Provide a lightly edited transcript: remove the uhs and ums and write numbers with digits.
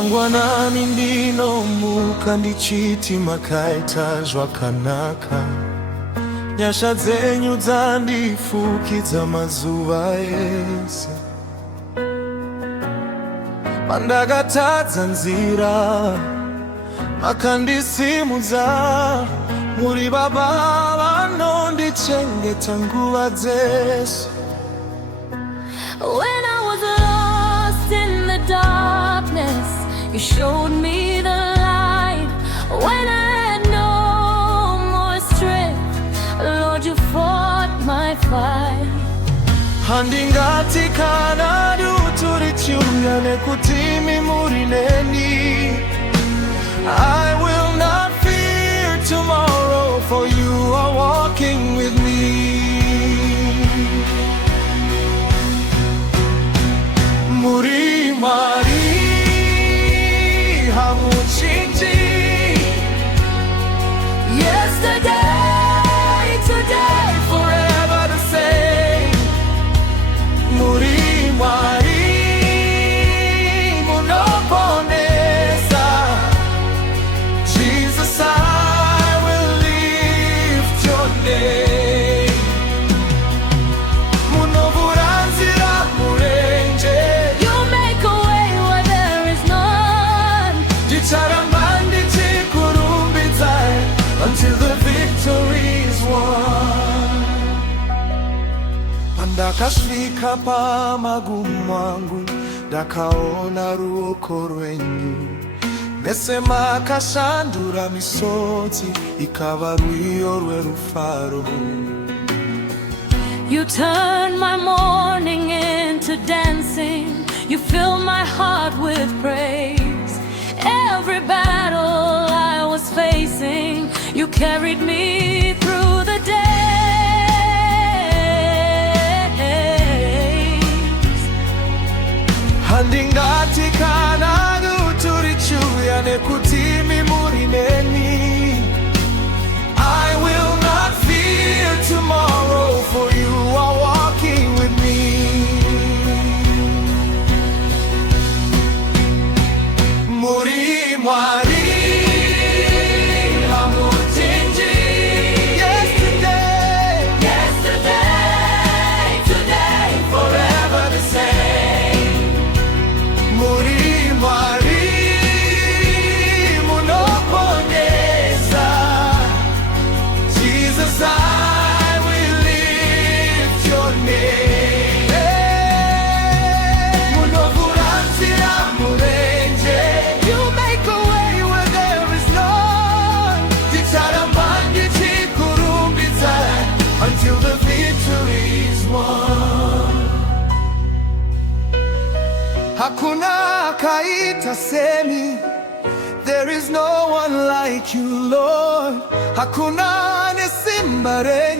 mangwanani ndinomuka ndichitima kaetajwa kanaka. Nyasha dzenyu dzandifukidza mazuva ese. Pandakatadza nzira makandisimudza. Muri baba vanondichengeta nguva dzese. When I was lost in the darkness, you showed me the light. When I had no more strength, Lord, you fought my fight. Handingati kana duturichuya nekutimi muri neni. I will not fear tomorrow, for you are walking with me. Muri mari hamuchinji. Yesterday, today, forever the same. Muri mari munoponesa. Jesus, I will lift your name. Munoburanzira murenje. You make a way where there is none. Dicharambandi chikurumbidza until the victory is won. Pandakasvika pamagumo angu, ndakaona ruoko rwenyu. Mese makashandura misodzi ikava rwiyo rwerufaro. You turn my mourning into dancing. You fill my heart with praise. Every battle I was facing, you carried me through the days. Handingati kana duturichuya nekutimi muri neni. I will not fear tomorrow, for you are walking with me. Muri mwari hamuchinji. Yesterday, today, forever the same. Muri mwari munoponesa. Jesus, I will lift your name. Munoburanzira murenje. You make a way where there is none. Dicharambandi chikurumbidza until the victory is won. Hakuna kaita semi. There is no one like you, Lord. Hakuna nesimba renyu.